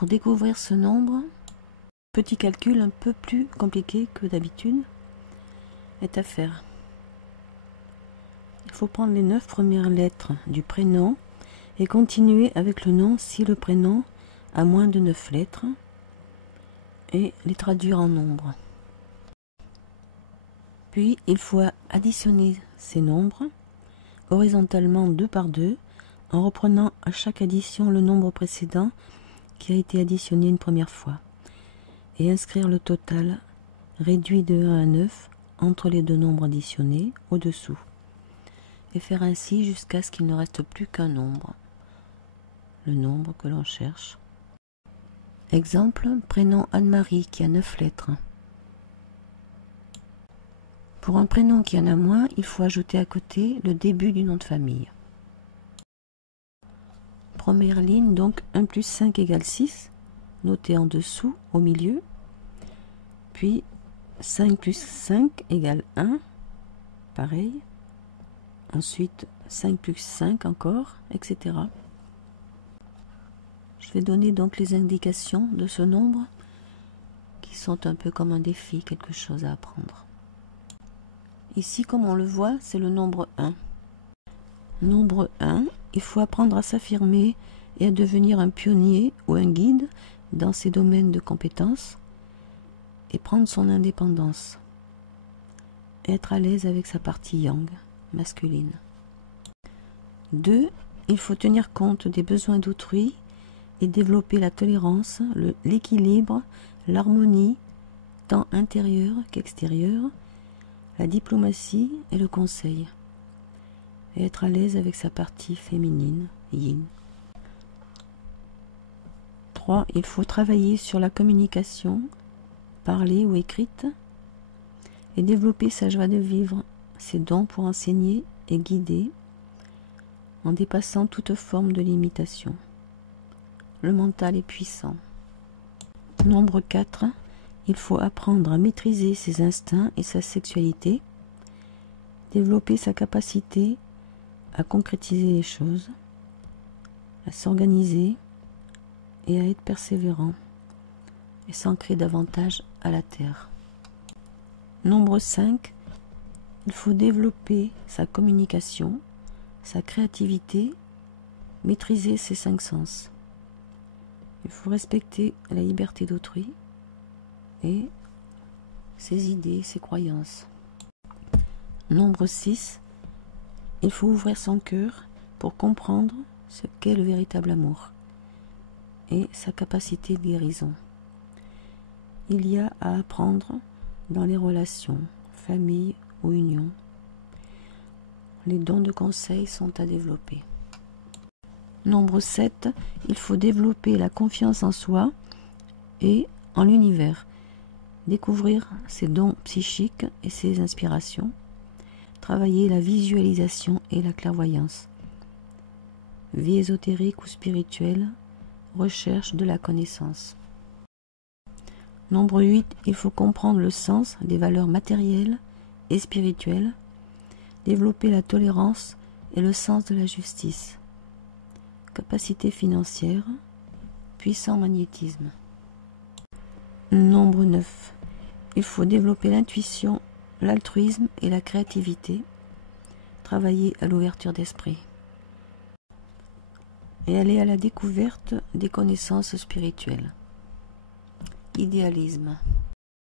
pour découvrir ce nombre, petit calcul un peu plus compliqué que d'habitude est à faire. Il faut prendre les 9 premières lettres du prénom et continuer avec le nom si le prénom a moins de 9 lettres et les traduire en nombre. Puis il faut additionner ces nombres horizontalement 2 par 2 en reprenant à chaque addition le nombre précédent qui a été additionné une première fois et inscrire le total réduit de 1 à 9 entre les deux nombres additionnés au-dessous et faire ainsi jusqu'à ce qu'il ne reste plus qu'un nombre, le nombre que l'on cherche. Exemple, prénom Anne-Marie qui a 9 lettres. Pour un prénom qui en a moins, il faut ajouter à côté le début du nom de famille. Première ligne, donc 1 plus 5 égale 6, noté en dessous, au milieu. Puis 5 plus 5 égale 1, pareil. Ensuite 5 plus 5 encore, etc. Je vais donner donc les indications de ce nombre qui sont un peu comme un défi, quelque chose à apprendre. Ici, comme on le voit, c'est le nombre 1. Nombre 1, il faut apprendre à s'affirmer et à devenir un pionnier ou un guide dans ses domaines de compétences et prendre son indépendance. Être à l'aise avec sa partie yang, masculine. 2, il faut tenir compte des besoins d'autrui et développer la tolérance, l'équilibre, l'harmonie, tant intérieure qu'extérieure, la diplomatie et le conseil. Et être à l'aise avec sa partie féminine, yin. 3, il faut travailler sur la communication, parlée ou écrite, et développer sa joie de vivre, ses dons pour enseigner et guider, en dépassant toute forme de limitation. Le mental est puissant. Nombre 4, il faut apprendre à maîtriser ses instincts et sa sexualité, développer sa capacité à concrétiser les choses, à s'organiser et à être persévérant et s'ancrer davantage à la terre. Nombre 5, il faut développer sa communication, sa créativité, maîtriser ses 5 sens. Il faut respecter la liberté d'autrui et ses idées, ses croyances. Nombre 6, il faut ouvrir son cœur pour comprendre ce qu'est le véritable amour et sa capacité de guérison. Il y a à apprendre dans les relations, famille ou union. Les dons de conseil sont à développer. Nombre 7, il faut développer la confiance en soi et en l'univers, découvrir ses dons psychiques et ses inspirations, travailler la visualisation et la clairvoyance, vie ésotérique ou spirituelle, recherche de la connaissance. Nombre 8, il faut comprendre le sens des valeurs matérielles et spirituelles, développer la tolérance et le sens de la justice, capacité financière, puissant magnétisme. Nombre 9, il faut développer l'intuition, l'altruisme et la créativité, travailler à l'ouverture d'esprit et aller à la découverte des connaissances spirituelles. Idéalisme.